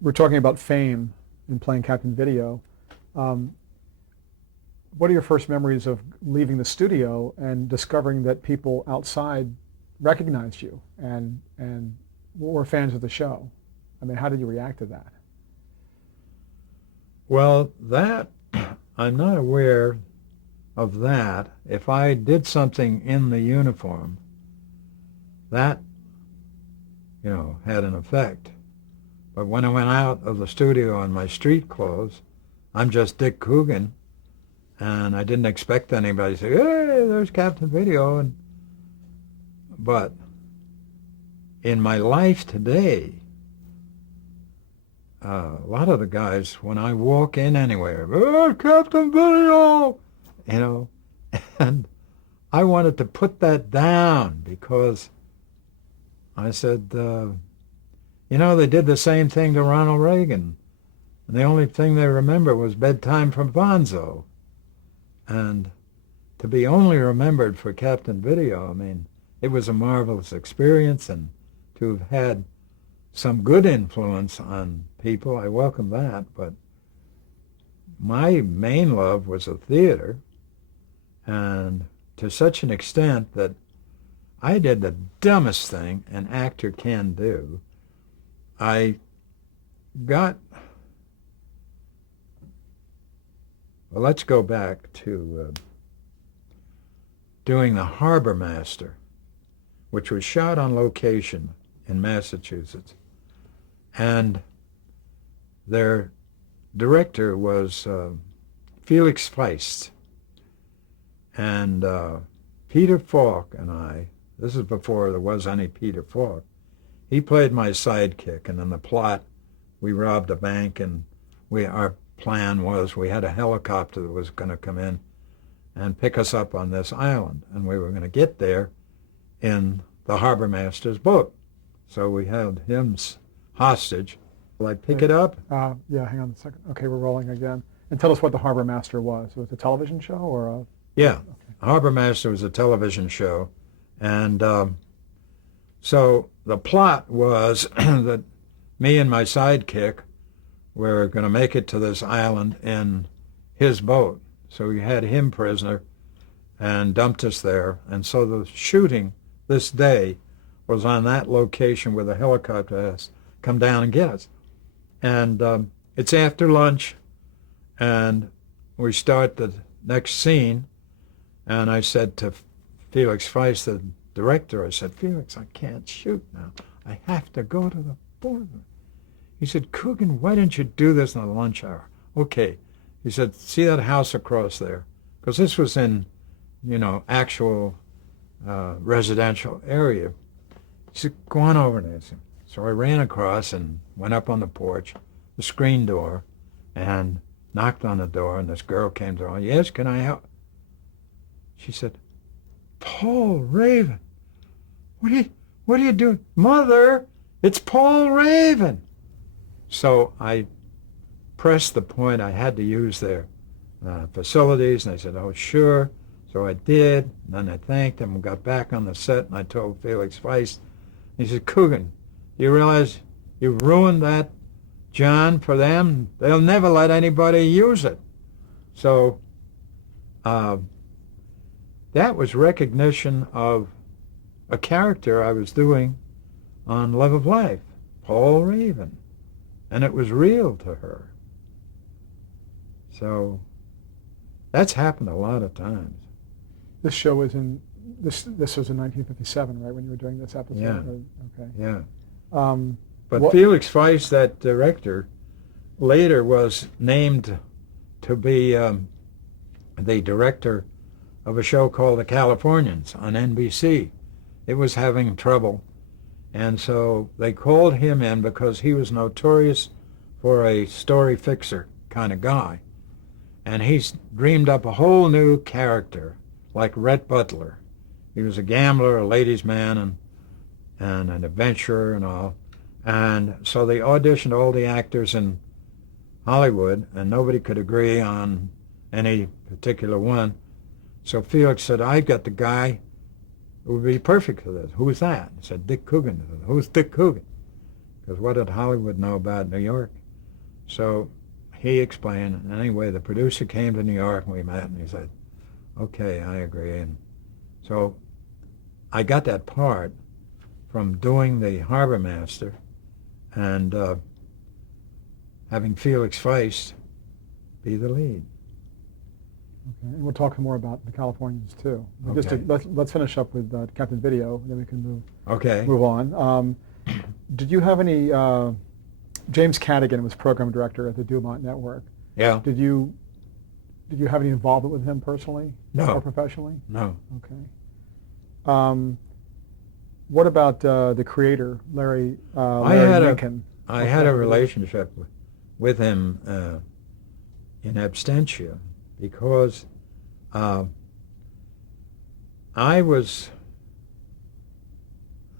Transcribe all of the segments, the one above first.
we're talking about fame and playing Captain Video. Um, what are your first memories of leaving the studio and discovering that people outside recognized you and were fans of the show? I mean, how did you react to that? Well, that I'm not aware of that. If I did something in the uniform, that, had an effect. But when I went out of the studio in my street clothes, I'm just Dick Coogan, and I didn't expect anybody to say, "Hey, there's Captain Video." But in my life today, a lot of the guys, when I walk in anywhere, "Oh, Captain Video," you know, and I wanted to put that down because I said, they did the same thing to Ronald Reagan. And the only thing they remember was Bedtime from Bonzo. And to be only remembered for Captain Video, I mean, it was a marvelous experience, and to have had some good influence on people, I welcome that. But my main love was the theater, and to such an extent that I did the dumbest thing an actor can do. I got, well, let's go back to doing The Harbor Master, which was shot on location in Massachusetts. And their director was Felix Feist. And Peter Falk and I, this is before there was any Peter Falk, he played my sidekick, and in the plot, we robbed a bank, and our plan was we had a helicopter that was going to come in and pick us up on this island, and we were going to get there in the harbor master's boat. So we held him hostage. Will I pick it up? Yeah, hang on a second. Okay, we're rolling again. And tell us what the Harbor Master was. Was it a television show or a... Yeah, Okay. Harbor Master was a television show, and so the plot was that me and my sidekick were going to make it to this island in his boat. So we had him prisoner and dumped us there. And so the shooting this day was on that location where the helicopter has come down and get us. And it's after lunch, and we start the next scene, and I said to Felix Feist, the director, I said, "Felix, I can't shoot now. I have to go to the border." He said, "Coogan, why didn't you do this in the lunch hour?" "Okay." He said, "See that house across there?" Because this was in, actual residential area. He said, "Go on over there." So I ran across and went up on the porch, the screen door, and knocked on the door, and this girl came to me. "Yes, can I help?" She said, "Paul Raven, what are you doing?" "Mother, it's Paul Raven." So I pressed the point I had to use their facilities, and they said, "Oh, sure." So I did, and then I thanked them and got back on the set, and I told Felix Feist. He said, "Coogan, do you realize you ruined that John for them? They'll never let anybody use it." So that was recognition of a character I was doing on Love of Life, Paul Raven, and it was real to her. So that's happened a lot of times. This show was in this was in 1957, right? When you were doing this episode. Yeah. Okay. Yeah. Um, But what, Felix Feist, that director, later was named to be the director of a show called The Californians on NBC. It was having trouble, and so they called him in because he was notorious for a story fixer kind of guy. And he's dreamed up a whole new character, like Rhett Butler. He was a gambler, a ladies' man, and an adventurer and all. And so they auditioned all the actors in Hollywood, and nobody could agree on any particular one. So Felix said, "I got the guy who would be perfect for this." "Who's that?" I said, "Dick Coogan." "Who's Dick Coogan?" because what did Hollywood know about New York? So he explained, and anyway, the producer came to New York and we met, and he said, okay, I agree. And so I got that part from doing the Harbor Master and having Felix Feist be the lead. Okay, and we'll talk more about the Californians too. But Okay. let's finish up with Captain Video, and then we can move on. Did you have any? James Cadigan was program director at the Dumont Network. Yeah. Did you have any involvement with him personally? No. Or professionally? No. Okay. What about the creator, Larry Menken? I had a relationship with him in absentia because I was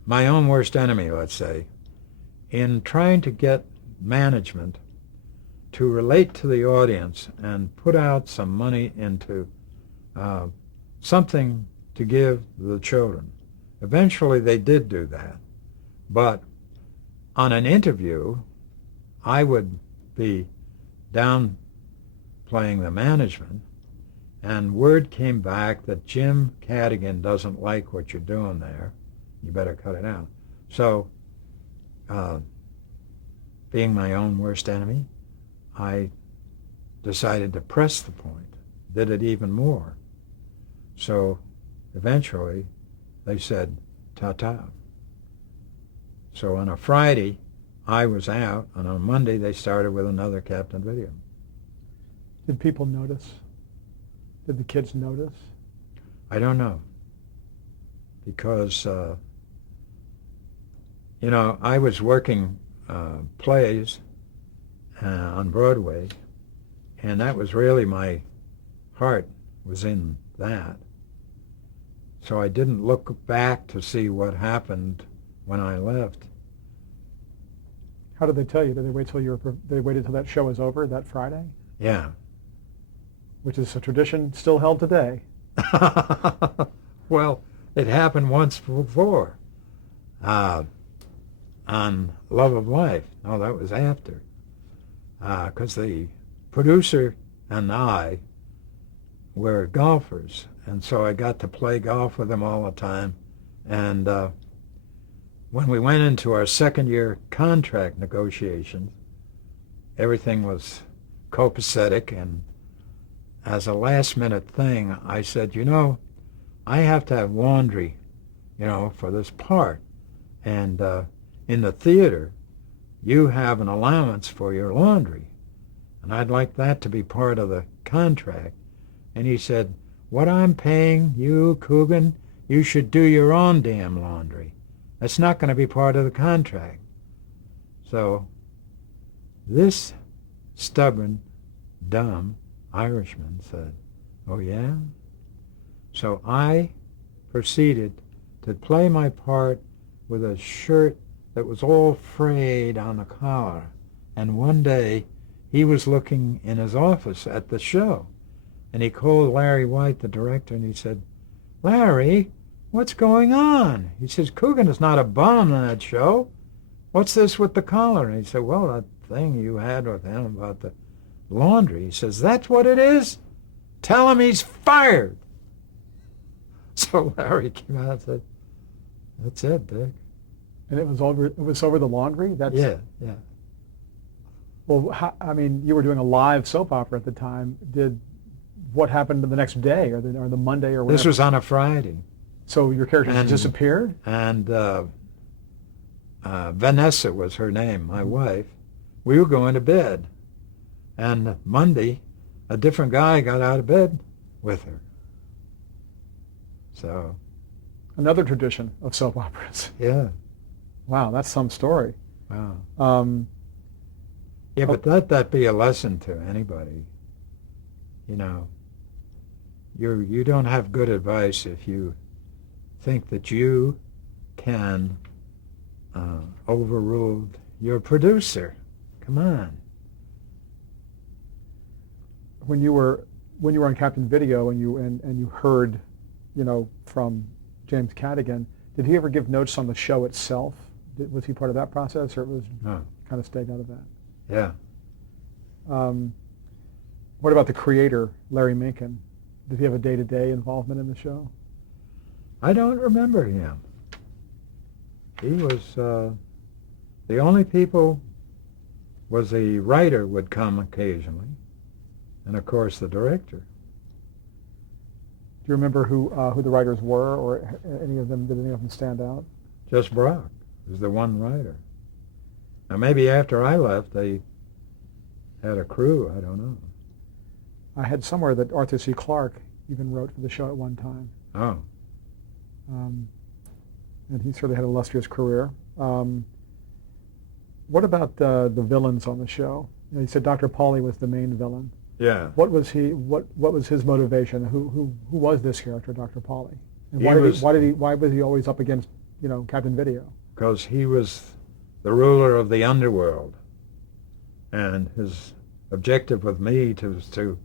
my own worst enemy, let's say, in trying to get management to relate to the audience and put out some money into something to give the children. Eventually they did do that, but on an interview I would be down playing the management, and word came back that Jim Cadigan doesn't like what you're doing there. You better cut it out. So, being my own worst enemy, I decided to press the point, did it even more. So, eventually, they said, ta-ta. So on a Friday, I was out, and on Monday they started with another Captain Video. Did people notice? Did the kids notice? I don't know, because I was working plays on Broadway, and that was really my heart was in that. So I didn't look back to see what happened when I left. How did they tell you? Did they wait till they waited till that show was over that Friday? Yeah. Which is a tradition still held today. Well, it happened once before on Love of Life. No, that was after. Because the producer and I were golfers, and so I got to play golf with them all the time. And when we went into our second-year contract negotiations, everything was copacetic, and as a last-minute thing, I said, I have to have laundry, for this part. And in the theater, you have an allowance for your laundry, and I'd like that to be part of the contract. And he said, what I'm paying you, Coogan, you should do your own damn laundry. That's not going to be part of the contract. So this stubborn, dumb Irishman said, oh yeah? So I proceeded to play my part with a shirt that was all frayed on the collar. And one day he was looking in his office at the show, and he called Larry White, the director, and he said, Larry, what's going on? He says, Coogan is not a bum in that show. What's this with the collar? And he said, well, that thing you had with him about the laundry. He says, that's what it is? Tell him he's fired. So Larry came out and said, that's it, Dick. And it was over the laundry? Yeah. Well, you were doing a live soap opera at the time. What happened the next day or the Monday or whatever? This was on a Friday. So your character just disappeared? And Vanessa was her name, my wife. We were going to bed. And Monday, a different guy got out of bed with her. So. Another tradition of soap operas. Yeah. Wow, that's some story. Wow. Yeah, but let that be a lesson to anybody. You don't have good advice if you think that you can overrule your producer. Come on. When you were on Captain Video and you heard, from James Cadigan, did he ever give notes on the show itself? Was he part of that process, or it was No. kind of stayed out of that? Yeah. Um, what about the creator, Larry Menken? Did he have a day-to-day involvement in the show? I don't remember him. He was the only people was the writer would come occasionally, and of course the director. Do you remember who the writers were, or any of them? Did any of them stand out? Just Brock was the one writer. Now maybe after I left, they had a crew. I don't know. I had somewhere that Arthur C. Clarke even wrote for the show at one time. Oh. And he certainly had an illustrious career. What about the villains on the show? You said Dr. Pauly was the main villain. Yeah. What was he? What was his motivation? Who was this character, Dr. Pauly? And why was he always up against Captain Video? Because he was the ruler of the underworld, and his objective with me was to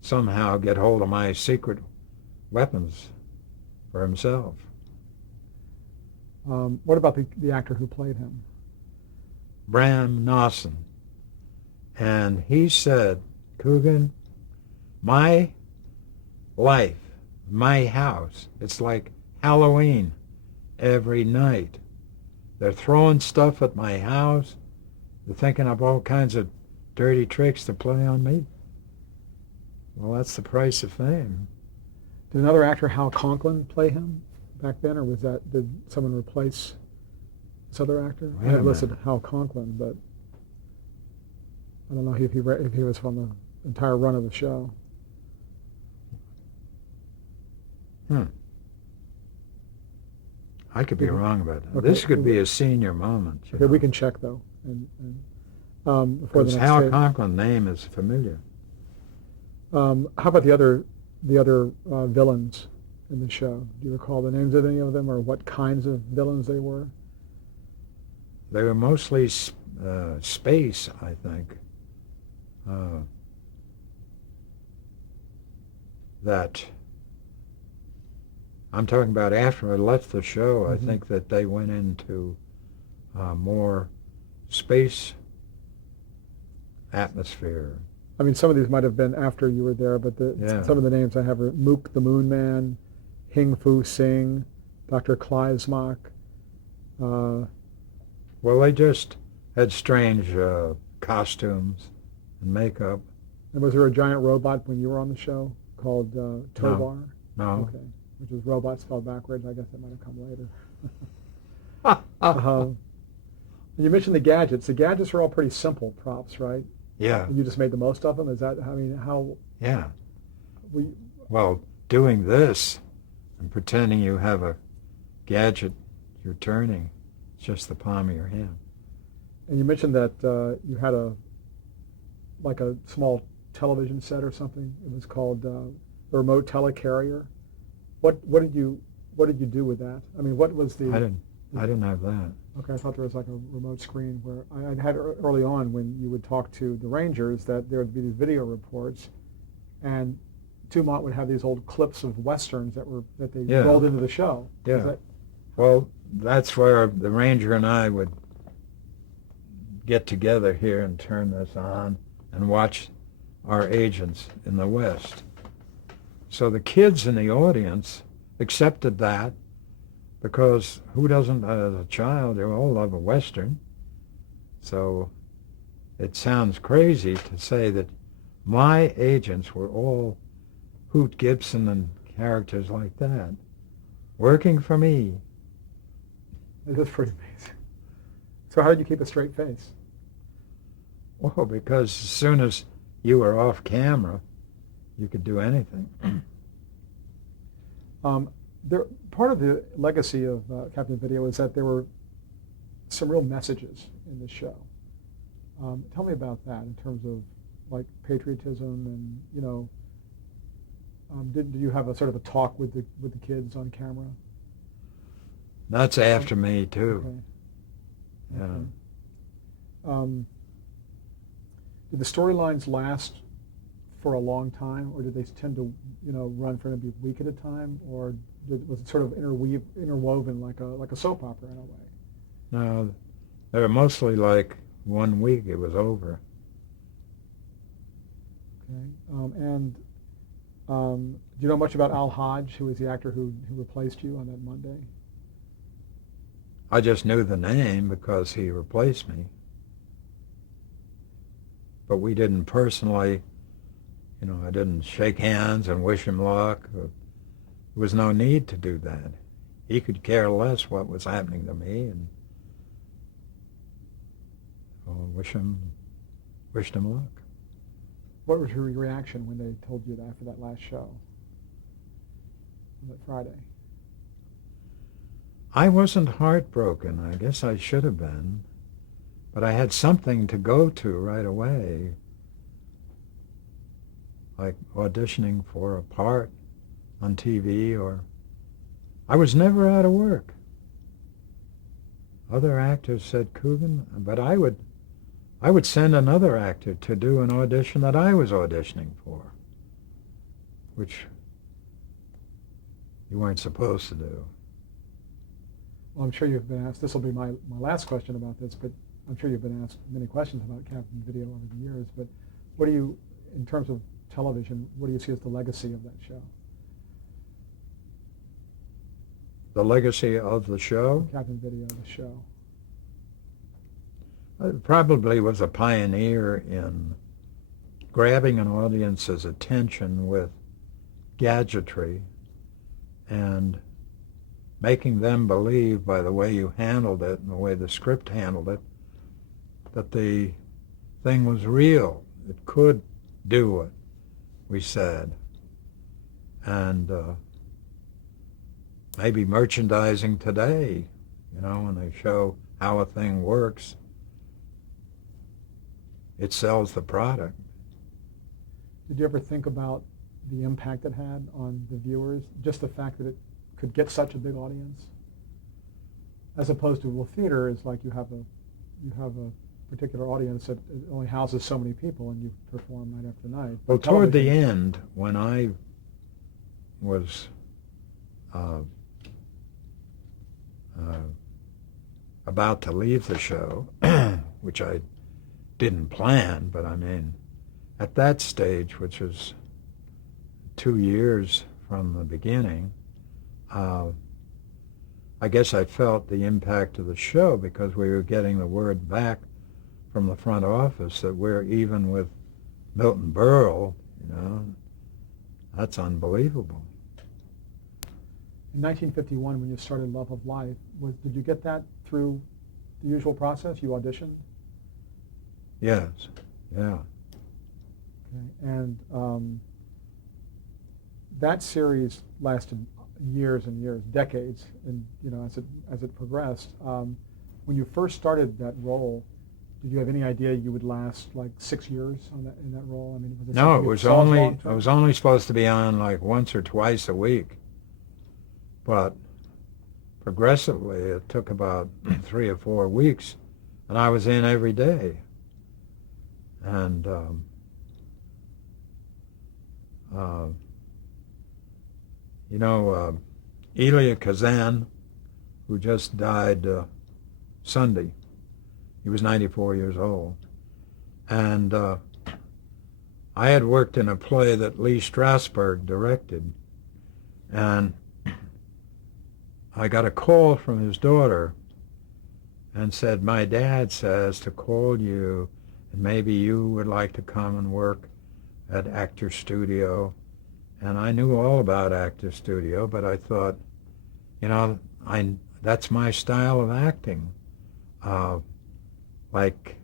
somehow get hold of my secret weapons for himself. What about the actor who played him? Bram Nosson. And he said, Coogan, my life, my house, it's like Halloween every night. They're throwing stuff at my house. They're thinking of all kinds of dirty tricks to play on me. Well, that's the price of fame. Did another actor, Hal Conklin, play him back then, or did someone replace this other actor? I had listed Hal Conklin, but I don't know if he was from the entire run of the show. I could be wrong about that. Okay. This could be a senior moment. Okay, we can check though, and before the because next Hal tape. Conklin's name is familiar. How about the other villains in the show? Do you recall the names of any of them, or what kinds of villains they were? They were mostly space, I think. That I'm talking about after I left the show. I think that they went into more space atmosphere. I mean, some of these might have been after you were there, but some of the names I have are Mook the Moon Man, Hing Fu Sing, Dr. Kleismach. Well, they just had strange costumes and makeup. And was there a giant robot when you were on the show called Tovar? No. Okay, which is robot spelled backwards. I guess that might have come later. You mentioned the gadgets. The gadgets are all pretty simple props, right? Yeah. And you just made the most of them? Is that, I mean, how? Yeah. Well, doing this and pretending you have a gadget you're turning, it's just the palm of your hand. And you mentioned that you had a small television set or something. It was called the remote telecarrier. What did you do with that? I mean, what was the? I didn't have that. Okay, I thought there was like a remote screen where I had early on when you would talk to the Rangers that there would be these video reports, and Dumont would have these old clips of westerns that they rolled into the show. Yeah. Well, that's where the Ranger and I would get together here and turn this on and watch our agents in the West. So the kids in the audience accepted that, because who doesn't, as a child, they all love a Western. So it sounds crazy to say that my agents were all Hoot Gibson and characters like that, working for me. It is pretty amazing. So how did you keep a straight face? Well, because as soon as you were off camera, you could do anything. Part of the legacy of Captain Video is that there were some real messages in the show. Tell me about that in terms of like patriotism and did you have a sort of a talk with the kids on camera? That's after me too. Okay. Yeah. Okay. Did the storylines last for a long time, or did they tend to run for maybe a week at a time, or was it sort of interwoven like a soap opera in a way? No, they were mostly like 1 week. It was over. Okay. Do you know much about Al Hodge, who was the actor who replaced you on that Monday? I just knew the name because he replaced me. But we didn't personally, I didn't shake hands and wish him luck. There was no need to do that. He could care less what was happening to me, and wished him luck. What was your reaction when they told you that after that last show, that Friday? I wasn't heartbroken. I guess I should have been. But I had something to go to right away, like auditioning for a part on TV, or I was never out of work. Other actors said Coogan, but I would send another actor to do an audition that I was auditioning for, which you weren't supposed to do. Well, I'm sure you've been asked, this will be my last question about this, but I'm sure you've been asked many questions about Captain Video over the years, but what do you, in terms of television, what do you see as the legacy of that show? The legacy of the show? Captain Video, the show. It probably was a pioneer in grabbing an audience's attention with gadgetry and making them believe by the way you handled it and the way the script handled it that the thing was real. It could do what we said. And maybe merchandising today, when they show how a thing works, it sells the product. Did you ever think about the impact it had on the viewers? Just the fact that it could get such a big audience? As opposed to, well, theater is like you have a particular audience that only houses so many people and you perform night after night. Well, toward the end, when I was about to leave the show, which I didn't plan, but I mean, at that stage, which was 2 years from the beginning, I guess I felt the impact of the show because we were getting the word back from the front office that we're even with Milton Berle, that's unbelievable. In 1951, when you started Love of Life, did you get that through the usual process? You auditioned? Yes, yeah. Okay. And that series lasted years and years, decades, and as it progressed. When you first started that role, did you have any idea you would last like 6 years in that role? I mean, was it no, I was only supposed to be on like once or twice a week, but progressively it took about 3 or 4 weeks, and I was in every day. And Elia Kazan, who just died Sunday, he was 94 years old. And I had worked in a play that Lee Strasberg directed, and I got a call from his daughter and said, my dad says to call you, and maybe you would like to come and work at Actor Studio. And I knew all about Actor Studio, but I thought, that's my style of acting. Like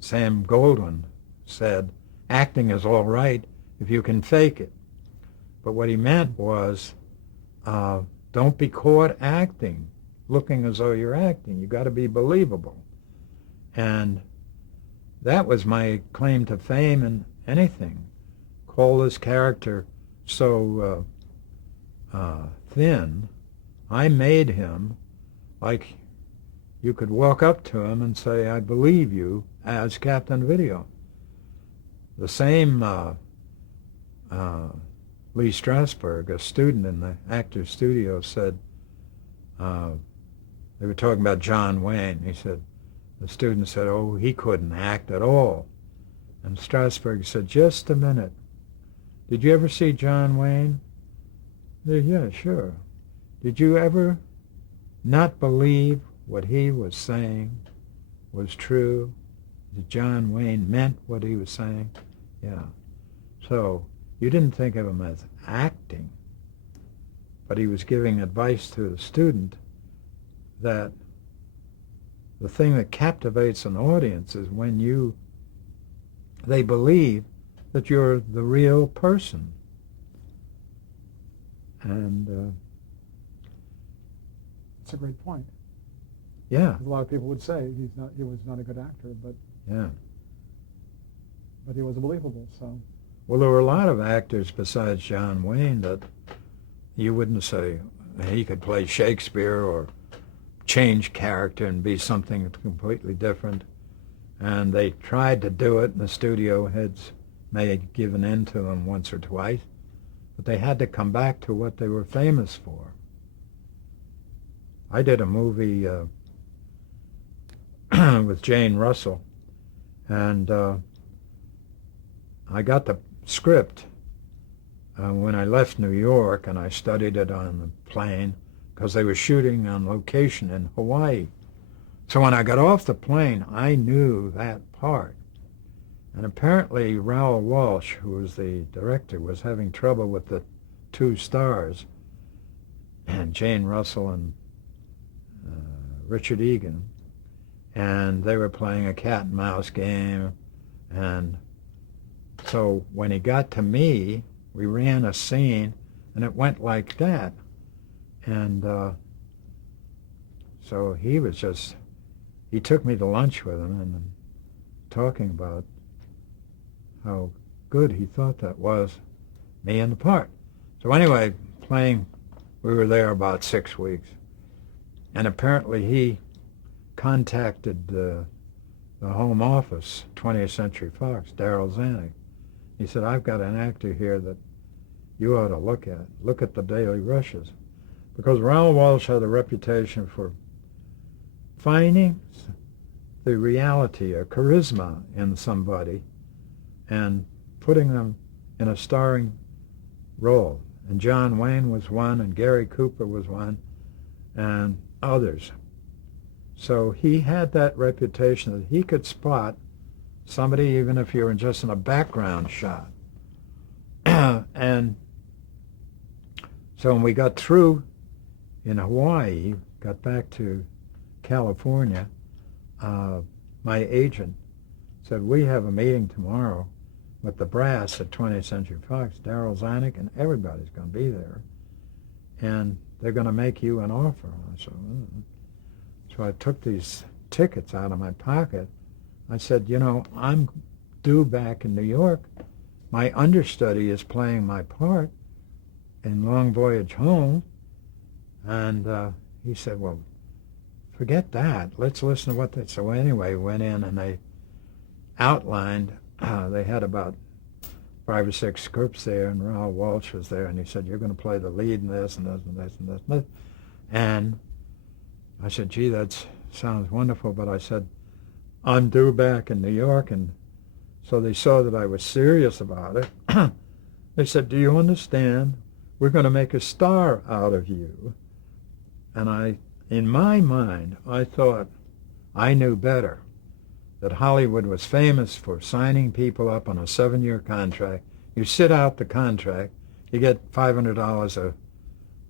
Sam Goldwyn said, acting is all right if you can fake it. But what he meant was, don't be caught acting, looking as though you're acting. You got to be believable. And that was my claim to fame in anything. Call this character so thin, I made him like you could walk up to him and say, I believe you, as Captain Video. The same Lee Strasberg, a student in the Actors Studio, said, they were talking about John Wayne. He said, the student said, oh, he couldn't act at all. And Strasberg said, just a minute. Did you ever see John Wayne? Yeah, sure. Did you ever not believe what he was saying was true? That John Wayne meant what he was saying? Yeah. So you didn't think of him as acting, but he was giving advice to the student that the thing that captivates an audience is when they believe that you're the real person. And it's a great point. Yeah. A lot of people would say he was not a good actor, but Yeah. he was believable. So. Well, there were a lot of actors besides John Wayne that you wouldn't say he could play Shakespeare or change character and be something completely different. And they tried to do it, and the studio heads may have given in to them once or twice, but they had to come back to what they were famous for. I did a movie with Jane Russell, and I got the script when I left New York, and I studied it on the plane because they were shooting on location in Hawaii. So when I got off the plane, I knew that part. And apparently Raoul Walsh, who was the director, was having trouble with the two stars, and Jane Russell and Richard Egan, and they were playing a cat and mouse game. And so when he got to me, we ran a scene, and it went like that. And so he took me to lunch with him and talking about how good he thought that was, me in the part. So anyway, we were there about 6 weeks. And apparently he contacted the home office, 20th Century Fox, Darryl Zanuck. He said, I've got an actor here that you ought to look at. Look at the daily rushes. Because Raoul Walsh had a reputation for finding the reality or charisma in somebody and putting them in a starring role. And John Wayne was one, and Gary Cooper was one, and others. So he had that reputation that he could spot somebody even if you were just in a background shot. And so when we got through in Hawaii, got back to California, my agent said, we have a meeting tomorrow with the brass at 20th Century Fox, Darryl Zanuck, and everybody's going to be there. And they're going to make you an offer. I said, So I took these tickets out of my pocket. I said, I'm due back in New York. My understudy is playing my part in Long Voyage Home. And he said, well, forget that. Let's listen to what they... So anyway, went in and they outlined, they had about 5 or 6 scripts there, and Raoul Walsh was there, and he said, you're going to play the lead in this and this and this and this and this. And I said, gee, that sounds wonderful, but I said, I'm due back in New York, and so they saw that I was serious about it. They said, do you understand? We're going to make a star out of you. And in my mind, I thought I knew better, that Hollywood was famous for signing people up on a 7-year contract. You sit out the contract, you get $500 a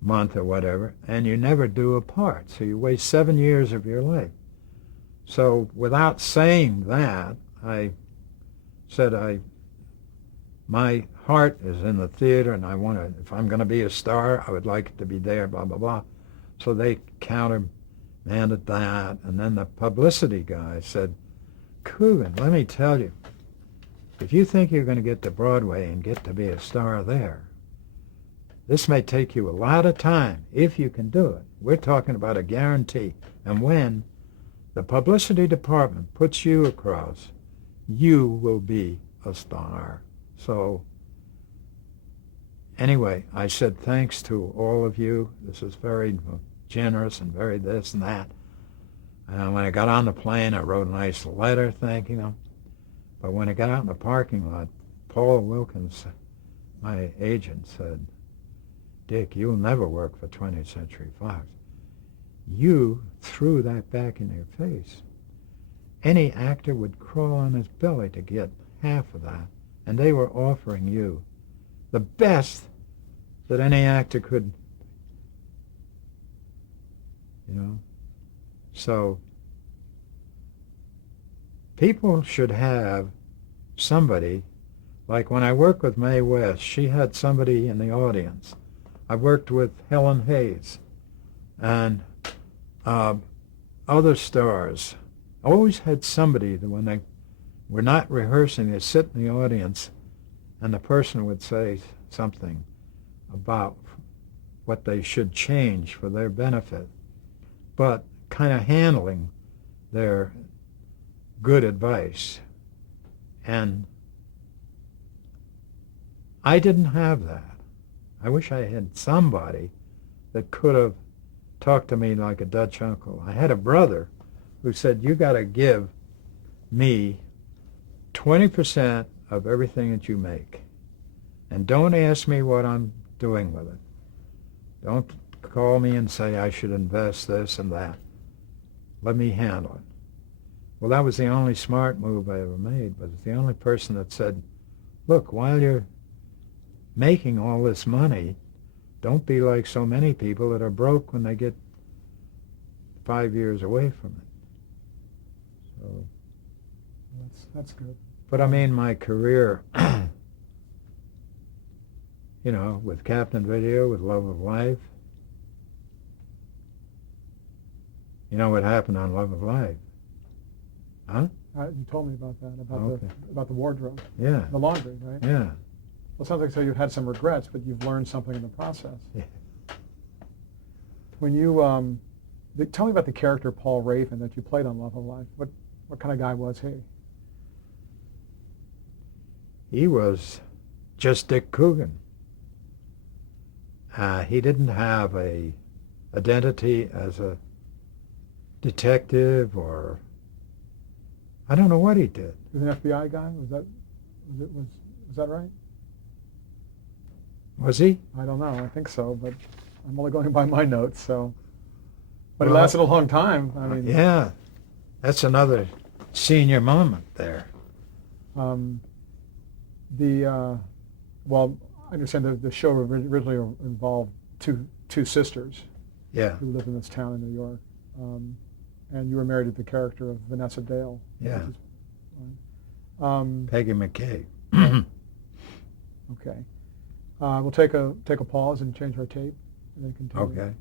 month or whatever, and you never do a part. So you waste 7 years of your life. So without saying that, I said, my heart is in the theater, and I want to, if I'm going to be a star, I would like it to be there, blah, blah, blah. So they countermanded that, and then the publicity guy said, Coogan, let me tell you, if you think you're going to get to Broadway and get to be a star there, this may take you a lot of time if you can do it. We're talking about a guarantee. And when the publicity department puts you across, you will be a star. So anyway, I said thanks to all of you. This is very generous and very this and that. And when I got on the plane, I wrote a nice letter thanking him. But when I got out in the parking lot, Paul Wilkins, my agent, said, "Dick, you'll never work for 20th Century Fox. You threw that back in their face. Any actor would crawl on his belly to get half of that, and they were offering you the best that any actor could, you know." So people should have somebody, like when I worked with Mae West, she had somebody in the audience. I worked with Helen Hayes and other stars. I always had somebody that when they were not rehearsing, they'd sit in the audience and the person would say something about what they should change for their benefit, but kind of handling their good advice. And I didn't have that. I wish I had somebody that could have talked to me like a Dutch uncle. I had a brother who said, "You got to give me 20% of everything that you make. And don't ask me what I'm doing with it. Don't call me and say I should invest this and that. Let me handle it." Well, that was the only smart move I ever made, but it's the only person that said, "Look, while you're making all this money, don't be like so many people that are broke when they get 5 years away from it." So, That's good. but I mean, my career, you know, with Captain Video, with Love of Life. You know what happened on Love of Life? Huh? You told me about that, Okay. about the wardrobe, Yeah. the laundry, right? Yeah. Well, it sounds like so you had some regrets, but you've learned something in the process. Yeah. When you tell me about the character Paul Raven that you played on Love of Life. What kind of guy was he? He was just Dick Coogan. He didn't have a identity as a detective, or I don't know what he did. He was an FBI guy. Was that right? Was he? I don't know. I think so, but I'm only going by my notes. So, but Well, it lasted a long time. I mean, yeah, that's another senior moment there. Well, I understand the show originally involved two sisters Yeah. who lived in this town in New York, and you were married to the character of Vanessa Dale. Yeah. Which is, right. Peggy McKay. Okay. We'll take a pause and change our tape, and then continue. Okay.